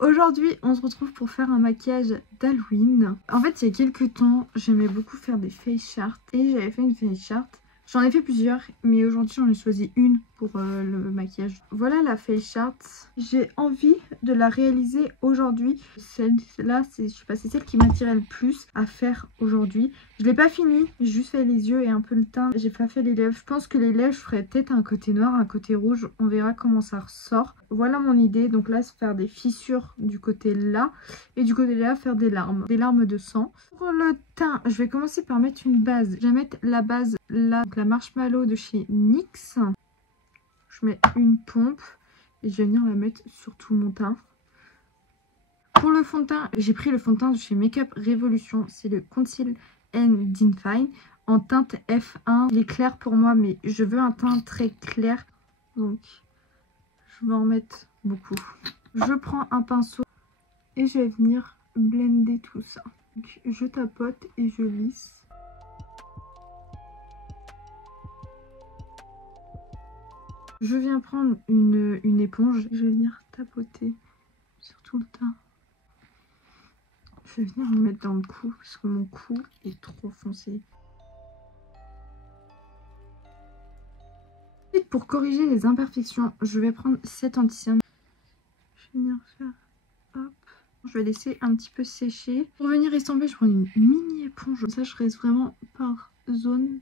Aujourd'hui, on se retrouve pour faire un maquillage d'Halloween. En fait, il y a quelques temps, j'aimais beaucoup faire des face charts et j'avais fait une face chart. J'en ai fait plusieurs, mais aujourd'hui, j'en ai choisi une pour le maquillage. Voilà la face chart. J'ai envie de la réaliser aujourd'hui. Celle-là, je sais pas, c'est celle qui m'attirait le plus à faire aujourd'hui. Je l'ai pas fini, j'ai juste fait les yeux et un peu le teint. J'ai pas fait les lèvres. Je pense que les lèvres, je ferai peut-être un côté noir, un côté rouge. On verra comment ça ressort. Voilà mon idée. Donc là, c'est faire des fissures du côté là. Et du côté là, faire des larmes de sang. Pour le teint, je vais commencer par mettre une base. Je vais mettre la base là, donc la Marshmallow de chez NYX. Je mets une pompe et je vais venir la mettre sur tout mon teint. Pour le fond de teint, j'ai pris le fond de teint de chez Makeup Revolution. C'est le Conceal and Define en teinte F1. Il est clair pour moi, mais je veux un teint très clair. Donc, je vais en mettre beaucoup. Je prends un pinceau et je vais venir blender tout ça. Donc, je tapote et je lisse. Je viens prendre une éponge. Je vais venir tapoter sur tout le teint. Je vais venir me mettre dans le cou parce que mon cou est trop foncé. Et pour corriger les imperfections, je vais prendre cet anti-cerne. Je vais venir faire... Hop. Je vais laisser un petit peu sécher. Pour venir estomper, je prends une mini éponge. Comme ça, je reste vraiment par zone.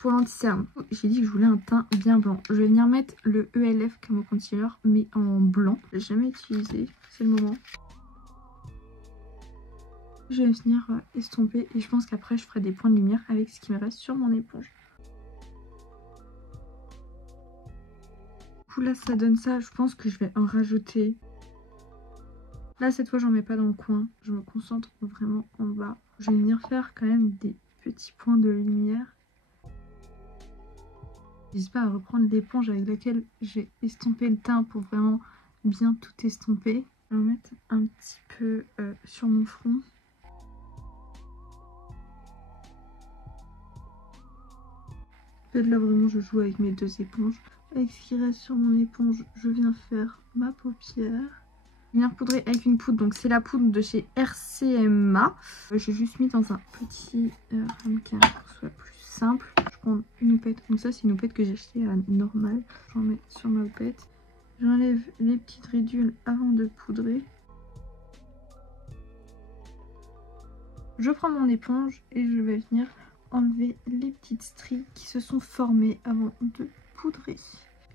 Pour l'anti-cerne, j'ai dit que je voulais un teint bien blanc. Je vais venir mettre le ELF Camo Concealer, mais en blanc. Je l'ai jamais utilisé, c'est le moment. Je vais venir estomper et je pense qu'après je ferai des points de lumière avec ce qui me reste sur mon éponge. Du coup là ça donne ça, je pense que je vais en rajouter. Là cette fois j'en mets pas dans le coin, je me concentre vraiment en bas. Je vais venir faire quand même des petits points de lumière. N'hésite pas à reprendre l'éponge avec laquelle j'ai estompé le teint pour vraiment bien tout estomper. Je vais en mettre un petit peu sur mon front. En fait là vraiment je joue avec mes deux éponges. Avec ce qui reste sur mon éponge, je viens faire ma paupière. Je viens poudrer avec une poudre, donc c'est la poudre de chez RCMA. J'ai juste mis dans un petit ramequin pour que ce soit plus simple. Je prends une houppette, donc ça c'est une houppette que j'ai achetée à Normal. J'en mets sur ma houppette. J'enlève les petites ridules avant de poudrer. Je prends mon éponge et je vais venir enlever les petites stries qui se sont formées avant de poudrer.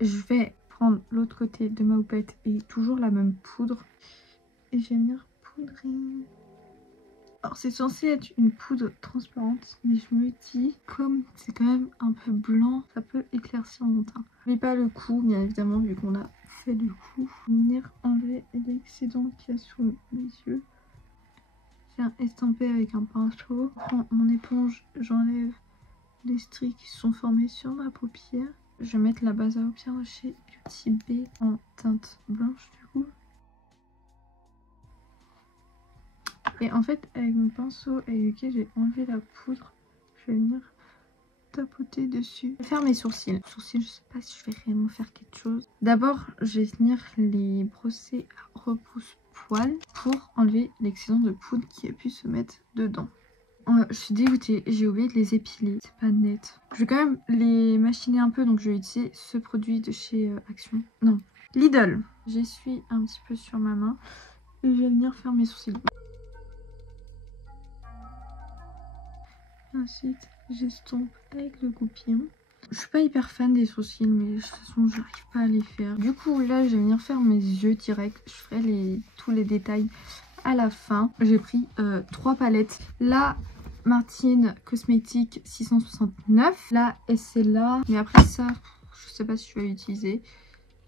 Je vais prendre l'autre côté de ma houppette et toujours la même poudre. Et je vais venir poudrer. Alors c'est censé être une poudre transparente, mais je me dis, comme c'est quand même un peu blanc, ça peut éclaircir mon teint. Je mets pas le cou, bien évidemment, vu qu'on a fait le cou. Je vais venir enlever l'excédent qu'il y a sur mes yeux. Je viens estomper avec un pinceau. Je prends mon éponge, j'enlève les stries qui se sont formées sur ma paupière. Je vais mettre la base à paupières de chez Beauty Bay en teinte blanche du coup. Et en fait, avec mon pinceau avec lequel j'ai enlevé la poudre, je vais venir tapoter dessus. Je vais faire mes sourcils. Les sourcils, je sais pas si je vais réellement faire quelque chose. D'abord, je vais venir les brosser à repousse-poil pour enlever l'excédent de poudre qui a pu se mettre dedans. Je suis dégoûtée, j'ai oublié de les épiler, c'est pas net. Je vais quand même les machiner un peu, donc je vais utiliser ce produit de chez Action. Non, Lidl. J'essuie un petit peu sur ma main et je vais venir faire mes sourcils. Ensuite, j'estompe avec le goupillon. Je suis pas hyper fan des sourcils, mais de toute façon, j'arrive pas à les faire. Du coup, là, je vais venir faire mes yeux direct. Je ferai tous les détails à la fin. J'ai pris 3 palettes. La Martine Cosmétique 669. La SLA. Mais après ça, je sais pas si je vais l'utiliser.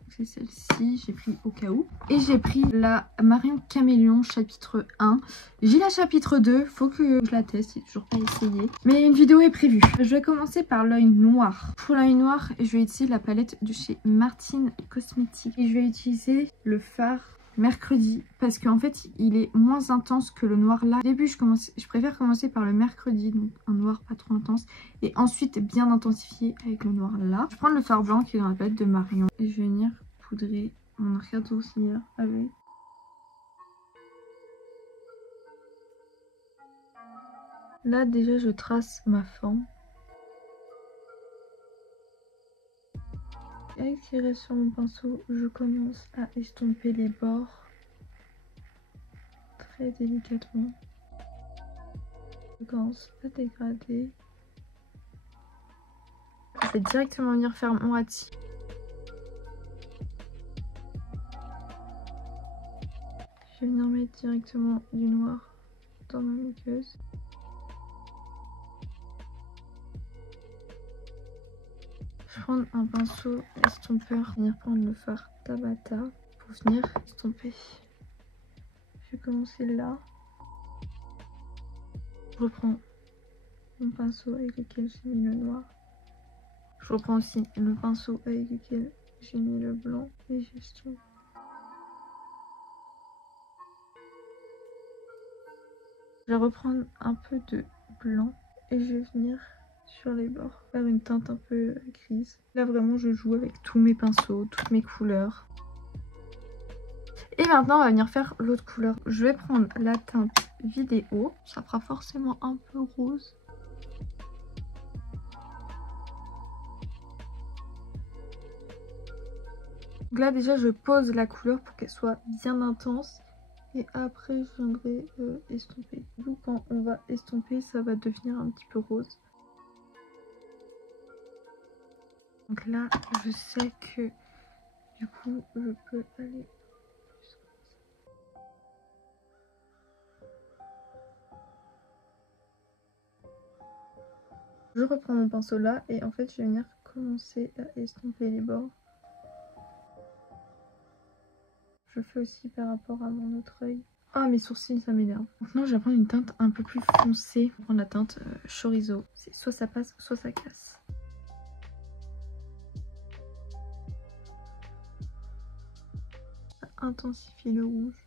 C'est celle-ci, j'ai pris au cas où. Et j'ai pris la Marine Caméléon chapitre 1. J'ai la chapitre 2, faut que je la teste, j'ai toujours pas essayé. Mais une vidéo est prévue. Je vais commencer par l'œil noir. Pour l'œil noir, je vais utiliser la palette de chez Martine Cosmétique. Et je vais utiliser le fard mercredi parce qu'en fait il est moins intense que le noir là. Au début je préfère commencer par le mercredi, donc un noir pas trop intense, et ensuite bien intensifier avec le noir là. Je vais prendre le fard blanc qui est dans la palette de Marion et je vais venir poudrer mon arcade sourcilière avec. Là déjà je trace ma forme. Avec ce qui reste sur mon pinceau, je commence à estomper les bords très délicatement. Je commence à dégrader. Je vais directement venir faire mon hâti. Je vais venir mettre directement du noir dans ma muqueuse. Je vais prendre un pinceau estompeur, venir prendre le fard Tabata pour venir estomper. Je vais commencer là. Je reprends mon pinceau avec lequel j'ai mis le noir. Je reprends aussi le pinceau avec lequel j'ai mis le blanc et j'estompe. Je vais reprendre un peu de blanc et je vais venir sur les bords faire une teinte un peu grise. Là vraiment je joue avec tous mes pinceaux, toutes mes couleurs. Et maintenant on va venir faire l'autre couleur. Je vais prendre la teinte vidéo, ça fera forcément un peu rose. Donc là déjà je pose la couleur pour qu'elle soit bien intense. Et après je viendrai estomper. Donc quand on va estomper ça va devenir un petit peu rose. Donc là je sais que du coup je peux aller plus comme ça. Je reprends mon pinceau là et en fait je vais venir commencer à estomper les bords. Je fais aussi par rapport à mon autre œil. Ah mes sourcils ça m'énerve. Maintenant je vais prendre une teinte un peu plus foncée. Je vais prendre la teinte chorizo. Soit ça passe soit ça casse. Intensifier le rouge.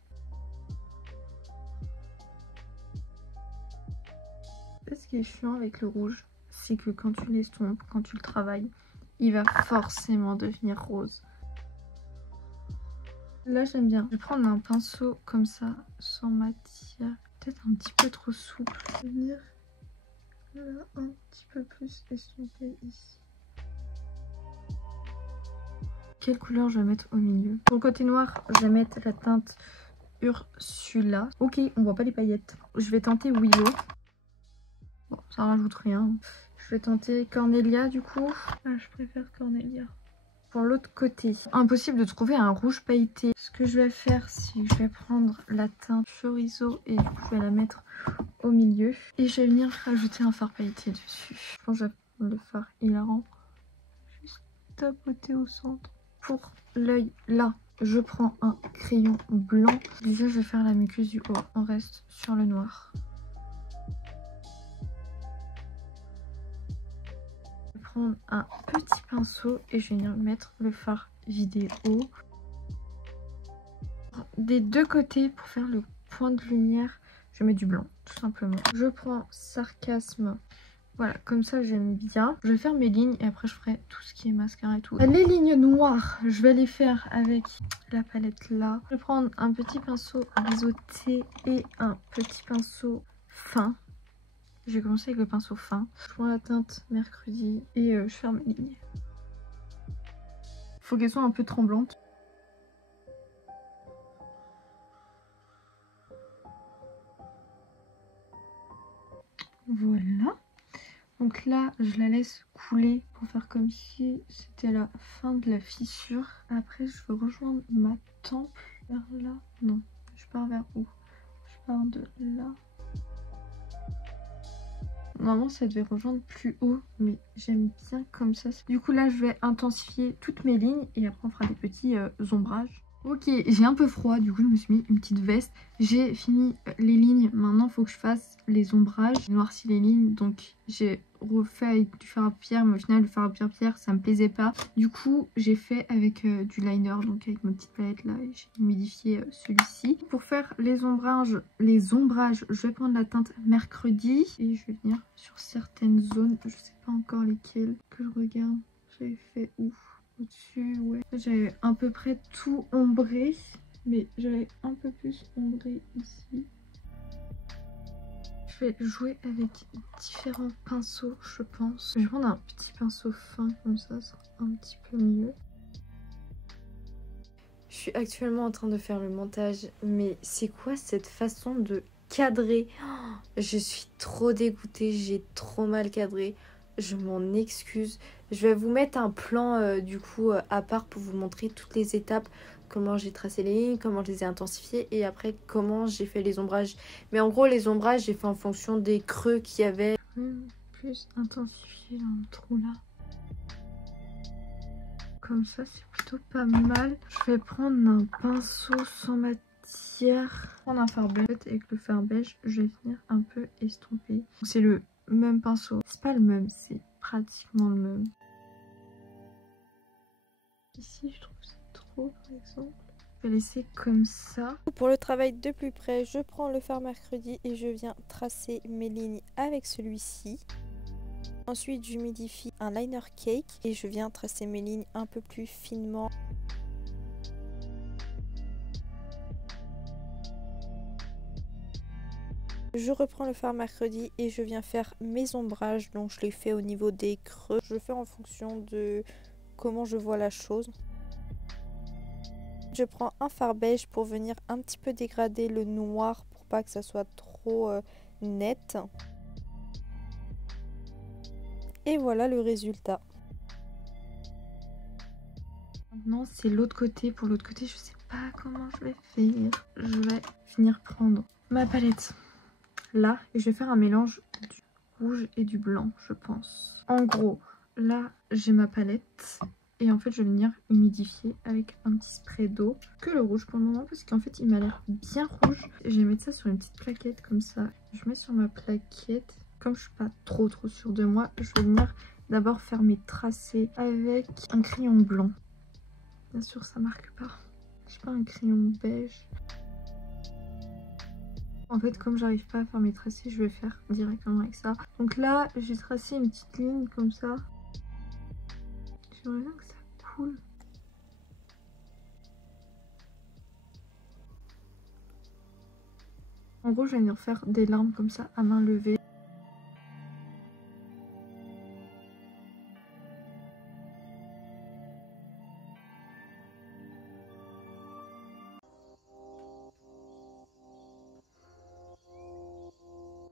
Ce qui est chiant avec le rouge, c'est que quand tu l'estompes, quand tu le travailles, il va forcément devenir rose. Là j'aime bien. Je vais prendre un pinceau comme ça, sans matière, peut-être un petit peu trop souple. Je vais venir là un petit peu plus estomper ici. Quelle couleur je vais mettre au milieu? Pour le côté noir, je vais mettre la teinte Ursula. Ok, on voit pas les paillettes. Je vais tenter Willow. Bon, ça rajoute rien. Je vais tenter Cornelia du coup. Ah, je préfère Cornelia. Pour l'autre côté, impossible de trouver un rouge pailleté. Ce que je vais faire, c'est que je vais prendre la teinte chorizo et du coup je vais la mettre au milieu. Et je vais venir rajouter un fard pailleté dessus. Je pense que je vais prendre le fard hilarant. Juste tapoter au centre. Pour l'œil là, je prends un crayon blanc. Déjà je vais faire la muqueuse du haut. On reste sur le noir. Je vais prendre un petit pinceau et je vais venir mettre le fard vidéo. Des deux côtés pour faire le point de lumière, je mets du blanc tout simplement. Je prends Sarcasme. Voilà, comme ça j'aime bien. Je vais faire mes lignes et après je ferai tout ce qui est mascara et tout. Les lignes noires, je vais les faire avec la palette là. Je vais prendre un petit pinceau biseauté et un petit pinceau fin. Je vais commencer avec le pinceau fin. Je prends la teinte mercredi et je fais mes lignes. Faut qu'elles soient un peu tremblantes. Voilà. Donc là, je la laisse couler pour faire comme si c'était la fin de la fissure. Après, je veux rejoindre ma tempe vers là. Non, je pars vers où? Je pars de là. Normalement, ça devait rejoindre plus haut, mais j'aime bien comme ça. Du coup, là, je vais intensifier toutes mes lignes et après, on fera des petits ombrages. Ok, j'ai un peu froid, du coup je me suis mis une petite veste. J'ai fini les lignes, maintenant il faut que je fasse les ombrages. J'ai noirci les lignes, donc j'ai refait avec du fard à paupières, mais au final le fard à paupières ça me plaisait pas. Du coup j'ai fait avec du liner, donc avec ma petite palette là, et j'ai humidifié celui-ci. Pour faire les ombrages, je vais prendre la teinte Mercredi et je vais venir sur certaines zones, je sais pas encore lesquelles, que je regarde. J'avais fait où? Au-dessus, ouais. J'avais à peu près tout ombré, mais j'avais un peu plus ombré ici. Je vais jouer avec différents pinceaux, je pense. Je vais prendre un petit pinceau fin comme ça sera un petit peu mieux. Je suis actuellement en train de faire le montage, mais c'est quoi cette façon de cadrer? Oh, je suis trop dégoûtée, j'ai trop mal cadré. Je m'en excuse. Je vais vous mettre un plan du coup à part pour vous montrer toutes les étapes. Comment j'ai tracé les lignes, comment je les ai intensifiées et après comment j'ai fait les ombrages. Mais en gros les ombrages j'ai fait en fonction des creux qu'il y avait. Plus intensifié dans le trou là. Comme ça c'est plutôt pas mal. Je vais prendre un pinceau sans matière. Prendre un fard beige. Avec le fard beige je vais venir un peu estomper. C'est le même pinceau. C'est pas le même, c'est pratiquement le même. Ici je trouve que c'est trop par exemple. Je vais laisser comme ça. Pour le travail de plus près, je prends le fard Mercredi et je viens tracer mes lignes avec celui-ci. Ensuite j'humidifie un liner cake et je viens tracer mes lignes un peu plus finement. Je reprends le fard Mercredi et je viens faire mes ombrages, donc je les fais au niveau des creux. Je fais en fonction de comment je vois la chose. Je prends un fard beige pour venir un petit peu dégrader le noir pour pas que ça soit trop net. Et voilà le résultat. Maintenant c'est l'autre côté. Pour l'autre côté je sais pas comment je vais faire. Je vais finir prendre ma palette là et je vais faire un mélange du rouge et du blanc je pense. En gros là j'ai ma palette et en fait je vais venir humidifier avec un petit spray d'eau. Que le rouge pour le moment parce qu'en fait il m'a l'air bien rouge. Je vais mettre ça sur une petite plaquette comme ça. Je mets sur ma plaquette. Comme je suis pas trop sûre de moi, je vais venir d'abord faire mes tracés avec un crayon blanc. Bien sûr ça marque pas. Je sais pas, un crayon beige. En fait, comme j'arrive pas à faire mes tracés, je vais faire directement avec ça. Donc là, j'ai tracé une petite ligne comme ça. J'aimerais bien que ça coule. En gros, je vais venir faire des larmes comme ça à main levée.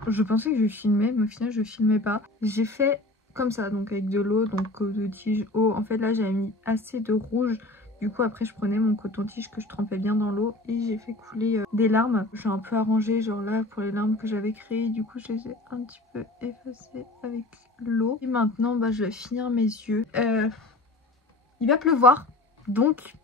Je pensais que je filmais, mais au final je filmais pas. J'ai fait comme ça, donc avec de l'eau, donc coton-tige, eau. En fait là j'avais mis assez de rouge. Du coup après je prenais mon coton-tige que je trempais bien dans l'eau et j'ai fait couler des larmes. J'ai un peu arrangé genre là pour les larmes que j'avais créées. Du coup je les ai un petit peu effacées avec l'eau. Et maintenant bah, je vais finir mes yeux. Il va pleuvoir, donc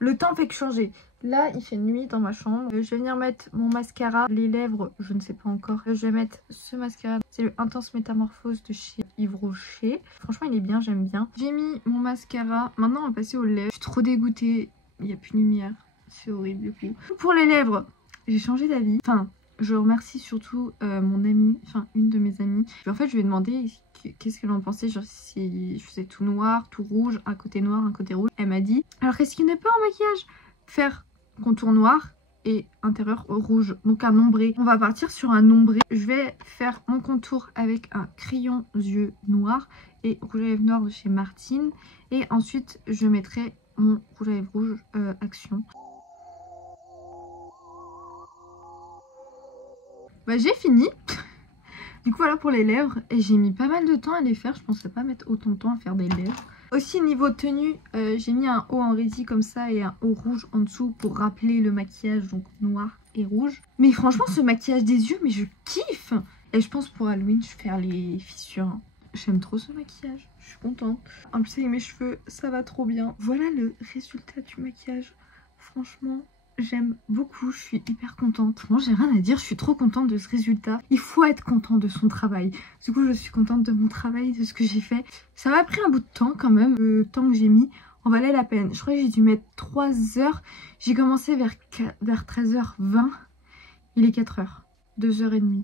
le temps fait que changer. Là, il fait nuit dans ma chambre. Je vais venir mettre mon mascara. Les lèvres, je ne sais pas encore. Je vais mettre ce mascara. C'est le Intense Métamorphose de chez Yves Rocher. Franchement, il est bien, j'aime bien. J'ai mis mon mascara. Maintenant, on va passer aux lèvres. Je suis trop dégoûtée. Il n'y a plus de lumière. C'est horrible du coup. Pour les lèvres, j'ai changé d'avis. Enfin, je remercie surtout mon amie, enfin une de mes amies. En fait, je lui ai demandé qu'est-ce qu'elle en pensait, genre si je faisais tout noir, tout rouge, un côté noir, un côté rouge. Elle m'a dit, alors qu'est-ce qui n'est pas en maquillage? Faire contour noir et intérieur rouge, donc un ombré. On va partir sur un ombré. Je vais faire mon contour avec un crayon yeux noir et rouge à lèvres noir de chez Martine. Et ensuite, je mettrai mon rouge à lèvres rouge Action. Bah, j'ai fini. Du coup voilà pour les lèvres. Et j'ai mis pas mal de temps à les faire. Je pensais pas mettre autant de temps à faire des lèvres. Aussi niveau tenue, j'ai mis un haut en résille comme ça et un haut rouge en dessous pour rappeler le maquillage, donc noir et rouge. Mais franchement ce maquillage des yeux, mais je kiffe. Et je pense pour Halloween je vais faire les fissures. J'aime trop ce maquillage, je suis contente. En plus avec mes cheveux, ça va trop bien. Voilà le résultat du maquillage. Franchement, j'aime beaucoup, je suis hyper contente. Moi, j'ai rien à dire, je suis trop contente de ce résultat. Il faut être content de son travail. Du coup, je suis contente de mon travail, de ce que j'ai fait. Ça m'a pris un bout de temps quand même. Le temps que j'ai mis en valait la peine. Je crois que j'ai dû mettre 3 heures. J'ai commencé vers 13h20. Il est 4h. 2h30.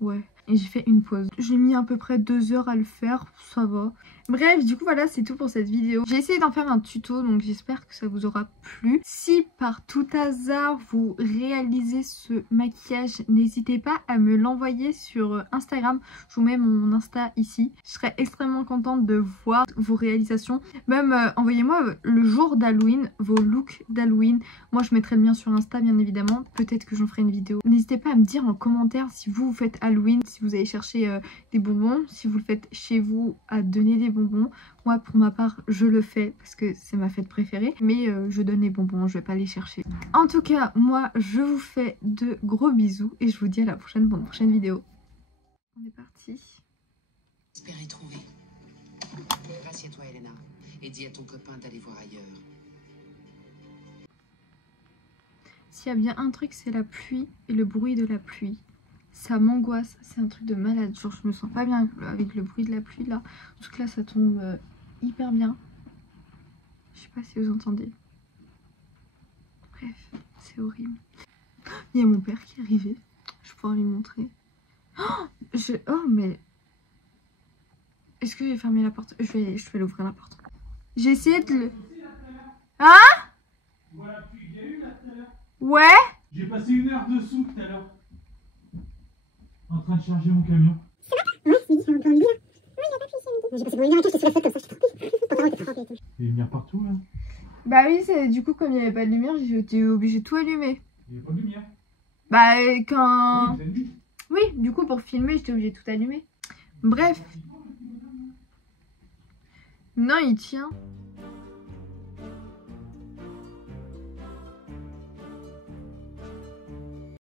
Ouais. Et j'ai fait une pause. J'ai mis à peu près 2 heures à le faire, ça va. Bref, du coup voilà, c'est tout pour cette vidéo. J'ai essayé d'en faire un tuto, donc j'espère que ça vous aura plu. Si par tout hasard vous réalisez ce maquillage, n'hésitez pas à me l'envoyer sur Instagram. Je vous mets mon Insta ici. Je serais extrêmement contente de voir vos réalisations. Même envoyez-moi le jour d'Halloween, vos looks d'Halloween. Moi je mettrai le mien sur Insta bien évidemment. Peut-être que j'en ferai une vidéo. N'hésitez pas à me dire en commentaire si vous faites Halloween, si vous allez chercher des bonbons, si vous le faites chez vous, à donner des bonbons. Moi pour ma part je le fais parce que c'est ma fête préférée, mais je donne les bonbons, je vais pas les chercher. En tout cas moi je vous fais de gros bisous et je vous dis à la prochaine pour une prochaine vidéo. On est parti. Espérez trouver. Rassieds-toi Elena et dis à ton copain d'aller voir ailleurs. S'il y a bien un truc, c'est la pluie et le bruit de la pluie. Ça m'angoisse, c'est un truc de malade. Genre je me sens pas bien avec le bruit de la pluie là. En tout cas là ça tombe hyper bien. Je sais pas si vous entendez. Bref, c'est horrible. Il y a mon père qui est arrivé. Je vais pouvoir lui montrer. Oh mais... Est-ce que j'ai fermé la porte? Je vais l'ouvrir la porte. J'ai essayé de le... Hein? Voilà, il y a eu là tout à l'heure. Ouais? J'ai passé 1 heure dessous tout à l'heure. En train de charger mon camion. Ouais, c'est un peu bien. Ouais, il a pas pu ça. J'ai passé mon 1 heure et quelques sur la fête comme ça, je suis tranquille. Il y a des lumières partout là. Bah oui, c'est du coup comme il n'y avait pas de lumière, j'ai été obligée de tout allumer. Il n'y a pas de lumière. Bah quand... Oui, c'est nuit. Oui, du coup pour filmer, j'étais obligée de tout allumer. Bref. Non, il tient.